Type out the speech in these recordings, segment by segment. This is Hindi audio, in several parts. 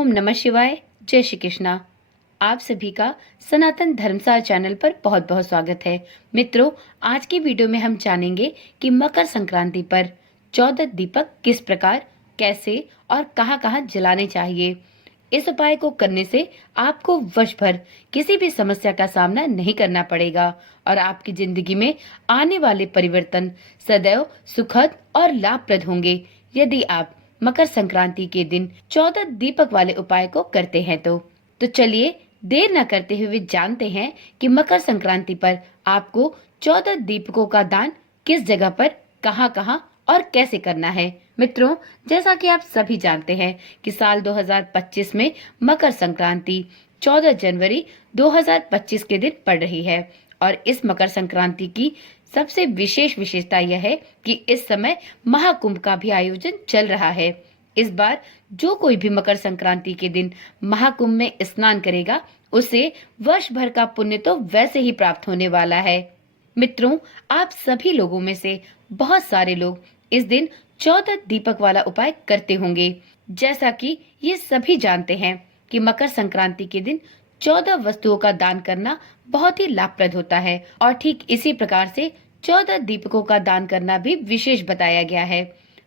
ओम नमः शिवाय। जय श्री कृष्णा। आप सभी का सनातन धर्मसार चैनल पर बहुत बहुत स्वागत है। मित्रों, आज की वीडियो में हम जानेंगे कि मकर संक्रांति पर 14 दीपक किस प्रकार, कैसे और कहां-कहां जलाने चाहिए। इस उपाय को करने से आपको वर्ष भर किसी भी समस्या का सामना नहीं करना पड़ेगा और आपकी जिंदगी में आने वाले परिवर्तन सदैव सुखद और लाभप्रद होंगे यदि आप मकर संक्रांति के दिन 14 दीपक वाले उपाय को करते हैं तो चलिए देर न करते हुए जानते हैं कि मकर संक्रांति पर आपको 14 दीपकों का दान किस जगह पर, कहां-कहां और कैसे करना है। मित्रों, जैसा कि आप सभी जानते हैं कि साल 2025 में मकर संक्रांति 14 जनवरी 2025 के दिन पड़ रही है और इस मकर संक्रांति की सबसे विशेष विशेषता यह है कि इस समय महाकुंभ का भी आयोजन चल रहा है। इस बार जो कोई भी मकर संक्रांति के दिन महाकुंभ में स्नान करेगा उसे वर्ष भर का पुण्य तो वैसे ही प्राप्त होने वाला है। मित्रों, आप सभी लोगों में से बहुत सारे लोग इस दिन 14 दीपक वाला उपाय करते होंगे। जैसा कि ये सभी जानते हैं कि मकर संक्रांति के दिन 14 वस्तुओं का दान करना बहुत ही लाभप्रद होता है और ठीक इसी प्रकार से 14 दीपकों का दान करना भी विशेष बताया गया है।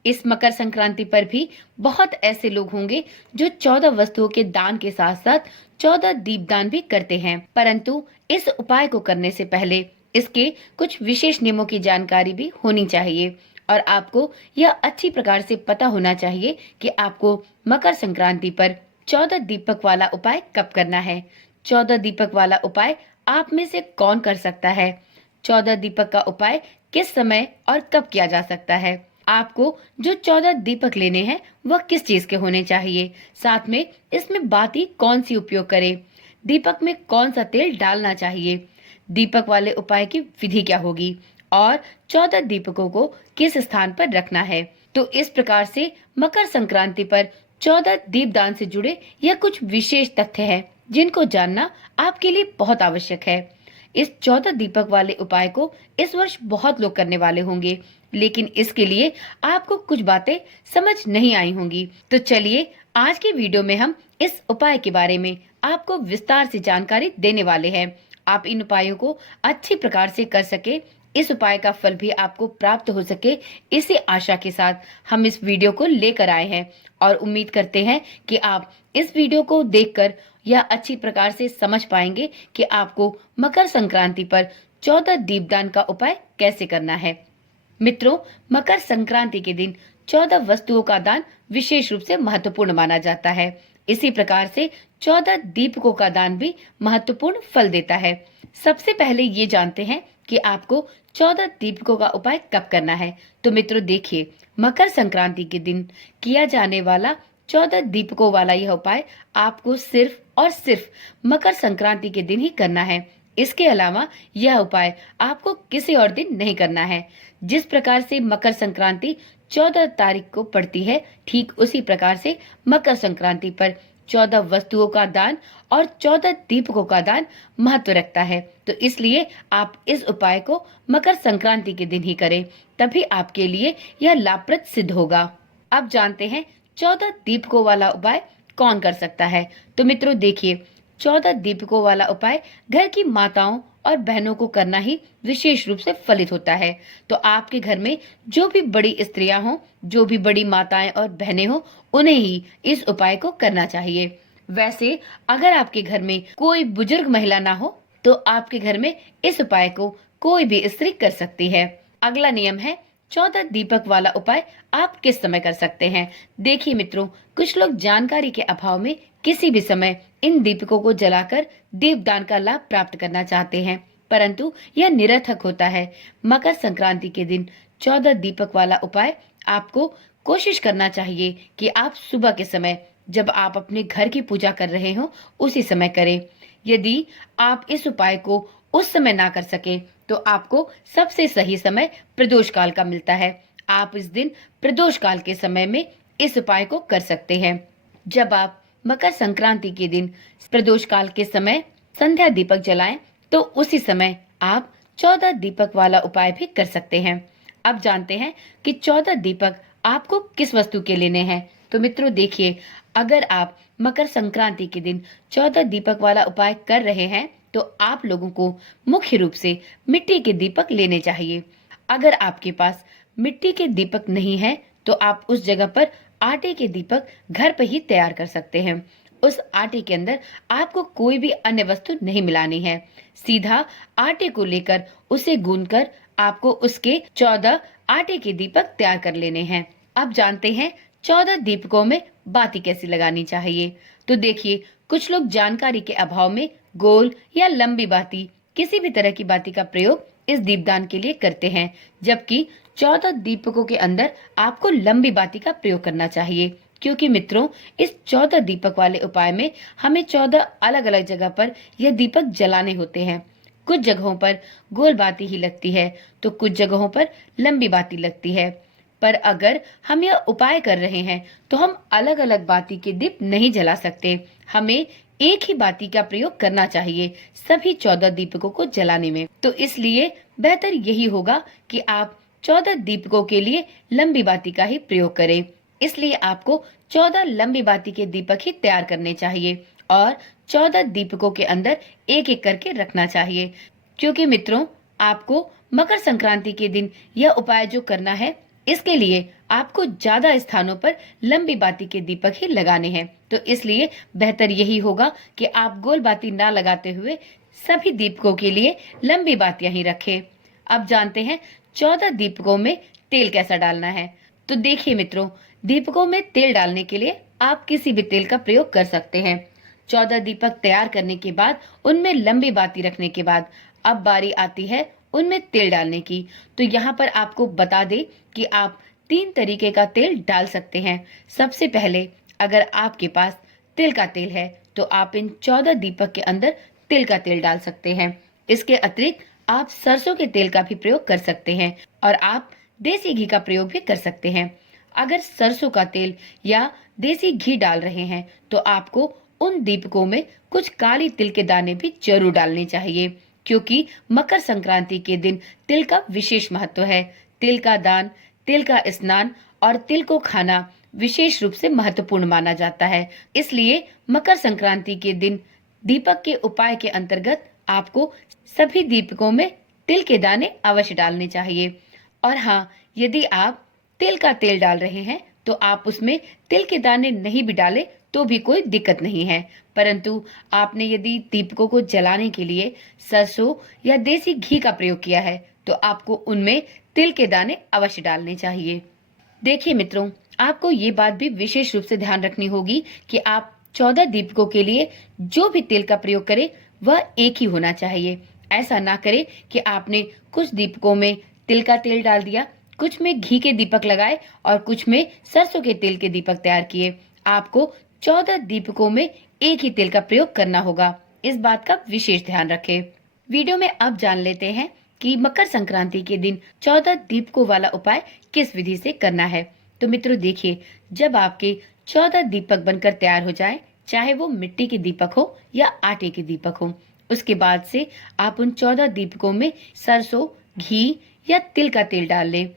इस मकर संक्रांति पर भी बहुत ऐसे लोग होंगे जो 14 वस्तुओं के दान के साथ साथ 14 दीपदान भी करते हैं, परंतु इस उपाय को करने से पहले इसके कुछ विशेष नियमों की जानकारी भी होनी चाहिए और आपको यह अच्छी प्रकार से पता होना चाहिए कि आपको मकर संक्रांति पर 14 दीपक वाला उपाय कब करना है। 14 दीपक वाला उपाय आप में से कौन कर सकता है? 14 दीपक का उपाय किस समय और कब किया जा सकता है? आपको जो 14 दीपक लेने हैं वह किस चीज के होने चाहिए? साथ में इसमें बाती कौन सी उपयोग करें? दीपक में कौन सा तेल डालना चाहिए? दीपक वाले उपाय की विधि क्या होगी और 14 दीपकों को किस स्थान पर रखना है? तो इस प्रकार से मकर संक्रांति पर 14 दीपदान से जुड़े यह कुछ विशेष तथ्य हैं जिनको जानना आपके लिए बहुत आवश्यक है। इस 14 दीपक वाले उपाय को इस वर्ष बहुत लोग करने वाले होंगे, लेकिन इसके लिए आपको कुछ बातें समझ नहीं आई होंगी। तो चलिए आज की वीडियो में हम इस उपाय के बारे में आपको विस्तार से जानकारी देने वाले हैं। आप इन उपायों को अच्छी प्रकार से कर सके, इस उपाय का फल भी आपको प्राप्त हो सके, इसी आशा के साथ हम इस वीडियो को लेकर आए हैं और उम्मीद करते हैं कि आप इस वीडियो को देखकर यह अच्छी प्रकार से समझ पाएंगे कि आपको मकर संक्रांति पर 14 दीपदान का उपाय कैसे करना है। मित्रों, मकर संक्रांति के दिन 14 वस्तुओं का दान विशेष रूप से महत्वपूर्ण माना जाता है। इसी प्रकार से 14 दीपकों का दान भी महत्वपूर्ण फल देता है। सबसे पहले ये जानते हैं कि आपको 14 दीपकों का उपाय कब करना है। तो मित्रों देखिए, मकर संक्रांति के दिन किया जाने वाला 14 दीपकों वाला यह उपाय आपको सिर्फ और सिर्फ मकर संक्रांति के दिन ही करना है। इसके अलावा यह उपाय आपको किसी और दिन नहीं करना है। जिस प्रकार से मकर संक्रांति 14 तारीख को पड़ती है, ठीक उसी प्रकार से मकर संक्रांति पर 14 वस्तुओं का दान और 14 दीपकों का दान महत्व रखता है। तो इसलिए आप इस उपाय को मकर संक्रांति के दिन ही करें, तभी आपके लिए यह लाभप्रद सिद्ध होगा। अब जानते हैं 14 दीपकों वाला उपाय कौन कर सकता है। तो मित्रों देखिए, 14 दीपकों वाला उपाय घर की माताओं और बहनों को करना ही विशेष रूप से फलित होता है। तो आपके घर में जो भी बड़ी स्त्रियां हो, जो भी बड़ी माताएं और बहनें हो, उन्हें ही इस उपाय को करना चाहिए। वैसे अगर आपके घर में कोई बुजुर्ग महिला ना हो तो आपके घर में इस उपाय को कोई भी स्त्री कर सकती है। अगला नियम है 14 दीपक वाला उपाय आप किस समय कर सकते हैं। देखिए मित्रों, कुछ लोग जानकारी के अभाव में किसी भी समय इन दीपकों को जलाकर दीपदान का लाभ प्राप्त करना चाहते हैं, परंतु यह निरर्थक होता है। मकर संक्रांति के दिन 14 दीपक वाला उपाय आपको कोशिश करना चाहिए कि आप सुबह के समय, जब आप अपने घर की पूजा कर रहे हो, उसी समय करें। यदि आप इस उपाय को उस समय ना कर सके तो आपको सबसे सही समय प्रदोष काल का मिलता है। आप इस दिन प्रदोष काल के समय में इस उपाय को कर सकते हैं। जब आप मकर संक्रांति के दिन प्रदोष काल के समय संध्या दीपक जलाएं तो उसी समय आप 14 दीपक वाला उपाय भी कर सकते हैं। अब जानते हैं कि 14 दीपक आपको किस वस्तु के लेने हैं। तो मित्रों देखिए, अगर आप मकर संक्रांति के दिन 14 दीपक वाला उपाय कर रहे हैं तो आप लोगों को मुख्य रूप से मिट्टी के दीपक लेने चाहिए। अगर आपके पास मिट्टी के दीपक नहीं है तो आप उस जगह पर आटे के दीपक घर पर ही तैयार कर सकते हैं। उस आटे के अंदर आपको कोई भी अन्य वस्तु नहीं मिलानी है। सीधा आटे को लेकर उसे गूंथकर आपको उसके 14 आटे के दीपक तैयार कर लेने हैं। अब जानते हैं 14 दीपकों में बाती कैसी लगानी चाहिए। तो देखिए, कुछ लोग जानकारी के अभाव में गोल या लंबी बाती, किसी भी तरह की बाती का प्रयोग इस दीपदान के लिए करते हैं, जबकि 14 दीपकों के अंदर आपको लंबी बाती का प्रयोग करना चाहिए। क्योंकि मित्रों, इस 14 दीपक वाले उपाय में हमें 14 अलग अलग जगह पर यह दीपक जलाने होते हैं। कुछ जगहों पर गोल बाती ही लगती है तो कुछ जगहों पर लंबी बाती लगती है। पर अगर हम यह उपाय कर रहे हैं तो हम अलग अलग बाती के दीप नहीं जला सकते। हमें एक ही बाती का प्रयोग करना चाहिए सभी 14 दीपकों को जलाने में। तो इसलिए बेहतर यही होगा कि आप 14 दीपकों के लिए लंबी बाती का ही प्रयोग करें। इसलिए आपको 14 लंबी बाती के दीपक ही तैयार करने चाहिए और 14 दीपकों के अंदर एक एक करके रखना चाहिए। क्योंकि मित्रों, आपको मकर संक्रांति के दिन यह उपाय जो करना है, इसके लिए आपको ज्यादा स्थानों पर लंबी बाती के दीपक ही लगाने हैं। तो इसलिए बेहतर यही होगा कि आप गोल बाती ना लगाते हुए सभी दीपकों के लिए लंबी बातियां ही रखें। अब जानते हैं 14 दीपकों में तेल कैसा डालना है। तो देखिए मित्रों, दीपकों में तेल डालने के लिए आप किसी भी तेल का प्रयोग कर सकते हैं। 14 दीपक तैयार करने के बाद उनमें लंबी बाती रखने के बाद अब बारी आती है उनमें तेल डालने की। तो यहाँ पर आपको बता दे कि आप 3 तरीके का तेल डाल सकते हैं। सबसे पहले, अगर आपके पास तिल का तेल है तो आप इन 14 दीपक के अंदर तिल का तेल डाल सकते हैं। इसके अतिरिक्त आप सरसों के तेल का भी प्रयोग कर सकते हैं और आप देसी घी का प्रयोग भी कर सकते हैं। अगर सरसों का तेल या देसी घी डाल रहे हैं तो आपको उन दीपकों में कुछ काली तिल के दाने भी जरूर डालने चाहिए, क्योंकि मकर संक्रांति के दिन तिल का विशेष महत्व है। तिल का दान, तिल का स्नान और तिल को खाना विशेष रूप से महत्वपूर्ण माना जाता है। इसलिए मकर संक्रांति के दिन दीपक के उपाय के अंतर्गत आपको सभी दीपकों में तिल के दाने अवश्य डालने चाहिए। और हाँ, यदि आप तिल का तेल डाल रहे हैं तो आप उसमें तिल के दाने नहीं भी डालें तो भी कोई दिक्कत नहीं है। परंतु आपने यदि दीपकों को जलाने के लिए सरसों या देसी घी का प्रयोग किया है तो आपको उनमें तिल के दाने अवश्य डालने चाहिए। देखिए मित्रों, आपको ये बात भी विशेष रूप से ध्यान रखनी होगी कि आप 14 दीपकों के लिए जो भी तेल का प्रयोग करें वह एक ही होना चाहिए। ऐसा ना करें कि आपने कुछ दीपकों में तिल का तेल डाल दिया, कुछ में घी के दीपक लगाए और कुछ में सरसों के तेल के दीपक तैयार किए। आपको 14 दीपकों में एक ही तेल का प्रयोग करना होगा। इस बात का विशेष ध्यान रखें। वीडियो में अब जान लेते हैं कि मकर संक्रांति के दिन 14 दीपकों वाला उपाय किस विधि से करना है। तो मित्रों देखिए, जब आपके 14 दीपक बनकर तैयार हो जाएं, चाहे वो मिट्टी के दीपक हो या आटे के दीपक हो, उसके बाद से आप उन 14 दीपकों में सरसों, घी या तिल का तेल डाल लें।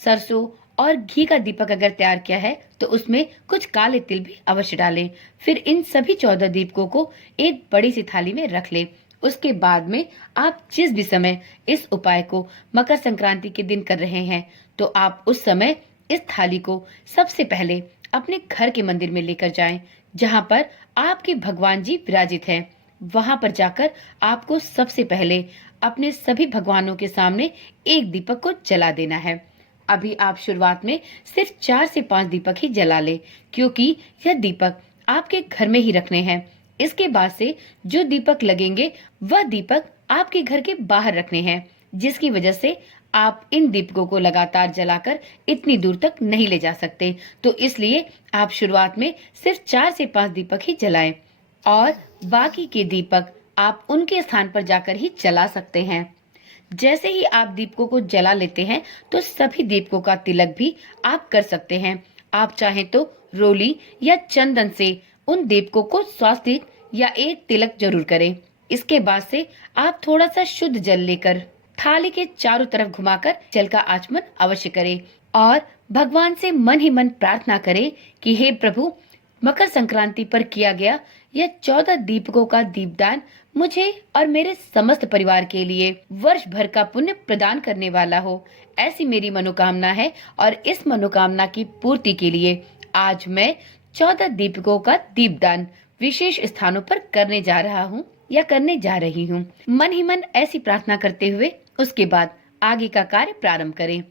सरसों और घी का दीपक अगर तैयार किया है तो उसमें कुछ काले तिल भी अवश्य डालें। फिर इन सभी 14 दीपकों को एक बड़ी सी थाली में रख लें। उसके बाद में आप जिस भी समय इस उपाय को मकर संक्रांति के दिन कर रहे हैं तो आप उस समय इस थाली को सबसे पहले अपने घर के मंदिर में लेकर जाएं, जहां पर आपके भगवान जी विराजित हैं। वहां पर जाकर आपको सबसे पहले अपने सभी भगवानों के सामने एक दीपक को जला देना है। अभी आप शुरुआत में सिर्फ 4 से 5 दीपक ही जला ले, क्योंकि यह दीपक आपके घर में ही रखने हैं। इसके बाद से जो दीपक लगेंगे वह दीपक आपके घर के बाहर रखने हैं, जिसकी वजह से आप इन दीपकों को लगातार जलाकर इतनी दूर तक नहीं ले जा सकते। तो इसलिए आप शुरुआत में सिर्फ 4 से 5 दीपक ही जलाएं और बाकी के दीपक आप उनके स्थान पर जाकर ही जला सकते हैं। जैसे ही आप दीपकों को जला लेते हैं तो सभी दीपकों का तिलक भी आप कर सकते हैं। आप चाहें तो रोली या चंदन से उन दीपकों को स्वास्तिक या एक तिलक जरूर करें। इसके बाद से आप थोड़ा सा शुद्ध जल लेकर थाली के चारों तरफ घुमाकर जल का आचमन अवश्य करें और भगवान से मन ही मन प्रार्थना करें कि हे प्रभु, मकर संक्रांति पर किया गया यह 14 दीपकों का दीपदान मुझे और मेरे समस्त परिवार के लिए वर्ष भर का पुण्य प्रदान करने वाला हो, ऐसी मेरी मनोकामना है। और इस मनोकामना की पूर्ति के लिए आज मैं 14 दीपकों का दीपदान विशेष स्थानों पर करने जा रहा हूँ या करने जा रही हूँ। मन ही मन ऐसी प्रार्थना करते हुए उसके बाद आगे का कार्य प्रारंभ करें।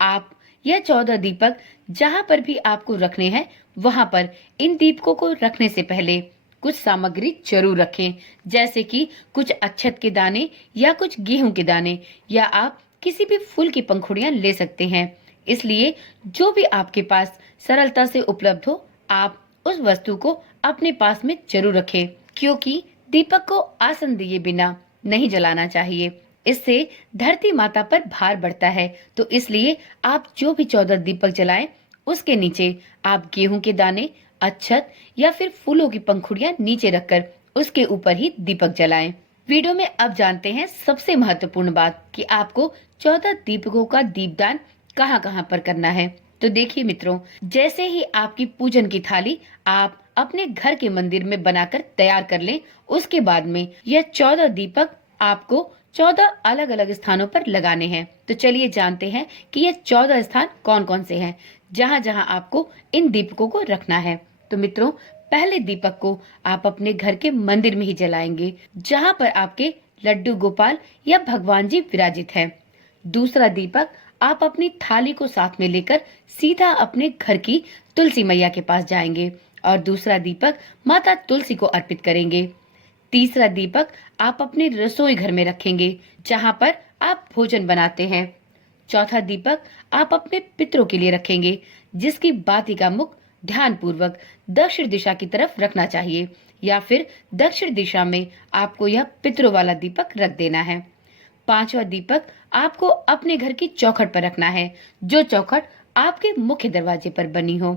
आप यह 14 दीपक जहाँ पर भी आपको रखने हैं, वहाँ पर इन दीपकों को रखने से पहले कुछ सामग्री जरूर रखें, जैसे कि कुछ अक्षत के दाने या कुछ गेहूं के दाने, या आप किसी भी फूल की पंखुड़ियां ले सकते हैं। इसलिए जो भी आपके पास सरलता से उपलब्ध हो, आप उस वस्तु को अपने पास में जरूर रखें, क्योंकि दीपक को आसन दिए बिना नहीं जलाना चाहिए। इससे धरती माता पर भार बढ़ता है। तो इसलिए आप जो भी 14 दीपक जलाएं, उसके नीचे आप गेहूं के दाने, अक्षत या फिर फूलों की पंखुड़ियां नीचे रखकर उसके ऊपर ही दीपक जलाएं। वीडियो में अब जानते हैं सबसे महत्वपूर्ण बात कि आपको 14 दीपकों का दीपदान कहाँ कहाँ पर करना है। तो देखिए मित्रों, जैसे ही आपकी पूजन की थाली आप अपने घर के मंदिर में बनाकर तैयार कर लें, उसके बाद में यह 14 दीपक आपको 14 अलग अलग स्थानों पर लगाने हैं। तो चलिए जानते हैं कि ये 14 स्थान कौन कौन से हैं जहां जहां आपको इन दीपकों को रखना है। तो मित्रों, पहले दीपक को आप अपने घर के मंदिर में ही जलाएंगे, जहां पर आपके लड्डू गोपाल या भगवान जी विराजित हैं। दूसरा दीपक आप अपनी थाली को साथ में लेकर सीधा अपने घर की तुलसी मैया के पास जाएंगे और दूसरा दीपक माता तुलसी को अर्पित करेंगे। तीसरा दीपक आप अपने रसोई घर में रखेंगे, जहां पर आप भोजन बनाते हैं। चौथा दीपक आप अपने पितरों के लिए रखेंगे, जिसकी बाती का मुख ध्यान पूर्वक दक्षिण दिशा की तरफ रखना चाहिए, या फिर दक्षिण दिशा में आपको यह पितरों वाला दीपक रख देना है। पांचवा दीपक आपको अपने घर की चौखट पर रखना है, जो चौखट आपके मुख्य दरवाजे पर बनी हो।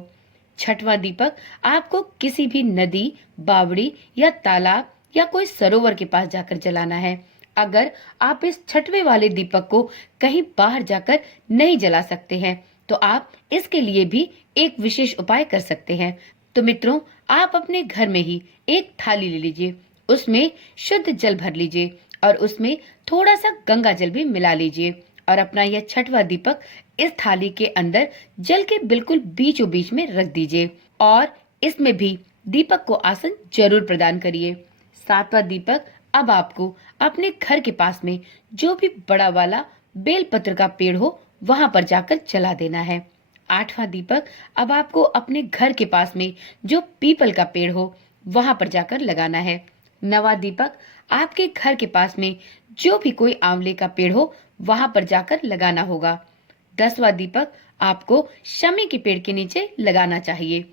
छठवां दीपक आपको किसी भी नदी, बावड़ी या तालाब या कोई सरोवर के पास जाकर जलाना है। अगर आप इस छठवें वाले दीपक को कहीं बाहर जाकर नहीं जला सकते हैं, तो आप इसके लिए भी एक विशेष उपाय कर सकते हैं। तो मित्रों, आप अपने घर में ही एक थाली ले लीजिए, उसमें शुद्ध जल भर लीजिए और उसमें थोड़ा सा गंगा जल भी मिला लीजिए और अपना यह छठवां दीपक इस थाली के अंदर जल के बिल्कुल बीचों बीच में रख दीजिए और इसमें भी दीपक को आसन जरूर प्रदान करिए। सातवां दीपक अब आपको अपने घर के पास में जो भी बड़ा वाला बेलपत्र का पेड़ हो, वहां पर जाकर जला देना है। आठवां दीपक अब आपको अपने घर के पास में जो पीपल का पेड़ हो, वहां पर जाकर लगाना है। नवां दीपक आपके घर के पास में जो भी कोई आंवले का पेड़ हो, वहां पर जाकर लगाना होगा। 10वां दीपक आपको शमी के पेड़ के नीचे लगाना चाहिए।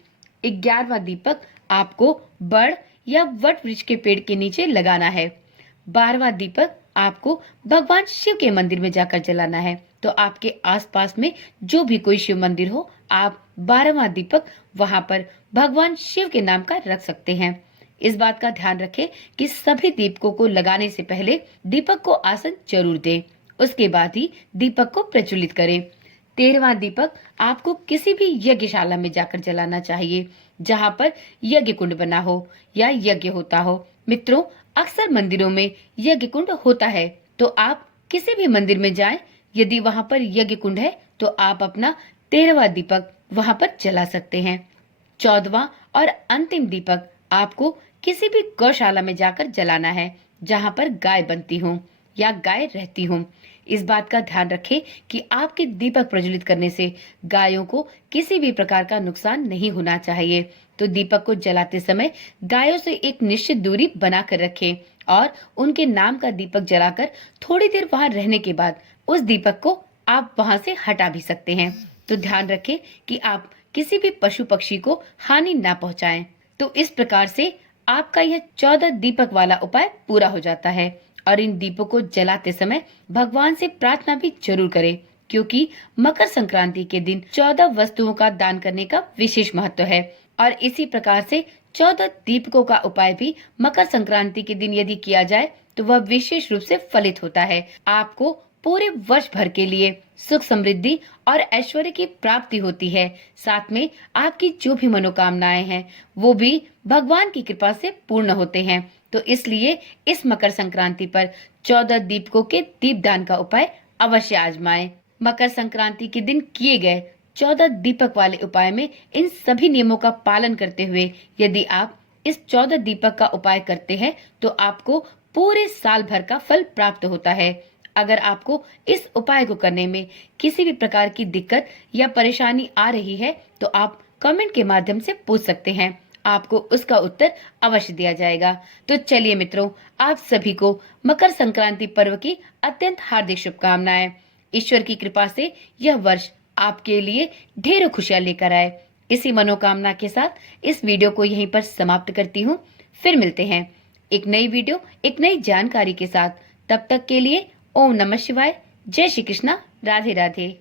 11वां दीपक आपको बड़ या वट वृक्ष के पेड़ के नीचे लगाना है। 12वां दीपक आपको भगवान शिव के मंदिर में जाकर जलाना है। तो आपके आसपास में जो भी कोई शिव मंदिर हो, आप 12वां दीपक वहां पर भगवान शिव के नाम का रख सकते हैं। इस बात का ध्यान रखें कि सभी दीपकों को लगाने से पहले दीपक को आसन जरूर दें, उसके बाद ही दीपक को प्रज्वलित करें। 13वां दीपक आपको किसी भी यज्ञशाला में जाकर जलाना चाहिए, जहां पर यज्ञ कुंड बना हो या यज्ञ होता हो। मित्रों, अक्सर मंदिरों में यज्ञ कुंड होता है, तो आप किसी भी मंदिर में जाएं, यदि वहां पर यज्ञ कुंड है तो आप अपना 13वां दीपक वहां पर जला सकते हैं। 14वां और अंतिम दीपक आपको किसी भी गौशाला में जाकर जलाना है, जहां पर गाय बनती हो या गाय रहती हो। इस बात का ध्यान रखें कि आपके दीपक प्रज्वलित करने से गायों को किसी भी प्रकार का नुकसान नहीं होना चाहिए। तो दीपक को जलाते समय गायों से एक निश्चित दूरी बनाकर रखें और उनके नाम का दीपक जलाकर थोड़ी देर वहां रहने के बाद उस दीपक को आप वहां से हटा भी सकते हैं। तो ध्यान रखें कि आप किसी भी पशु पक्षी को हानि ना पहुंचाएं। तो इस प्रकार से आपका यह 14 दीपक वाला उपाय पूरा हो जाता है। और इन दीपों को जलाते समय भगवान से प्रार्थना भी जरूर करें, क्योंकि मकर संक्रांति के दिन 14 वस्तुओं का दान करने का विशेष महत्व है। और इसी प्रकार से 14 दीपकों का उपाय भी मकर संक्रांति के दिन यदि किया जाए तो वह विशेष रूप से फलित होता है। आपको पूरे वर्ष भर के लिए सुख समृद्धि और ऐश्वर्य की प्राप्ति होती है। साथ में आपकी जो भी मनोकामनाएं हैं वो भी भगवान की कृपा से पूर्ण होते हैं। तो इसलिए इस मकर संक्रांति पर 14 दीपकों के दीपदान का उपाय अवश्य आजमाएं। मकर संक्रांति के दिन किए गए 14 दीपक वाले उपाय में इन सभी नियमों का पालन करते हुए यदि आप इस 14 दीपक का उपाय करते हैं तो आपको पूरे साल भर का फल प्राप्त होता है। अगर आपको इस उपाय को करने में किसी भी प्रकार की दिक्कत या परेशानी आ रही है तो आप कमेंट के माध्यम से पूछ सकते हैं, आपको उसका उत्तर अवश्य दिया जाएगा। तो चलिए मित्रों, आप सभी को मकर संक्रांति पर्व की अत्यंत हार्दिक शुभकामनाएं। ईश्वर की कृपा से यह वर्ष आपके लिए ढेरों खुशियां लेकर आए। इसी मनोकामना के साथ इस वीडियो को यहीं पर समाप्त करती हूँ। फिर मिलते हैं एक नई वीडियो, एक नई जानकारी के साथ। तब तक के लिए ओम नमः शिवाय, जय श्री कृष्णा, राधे राधे।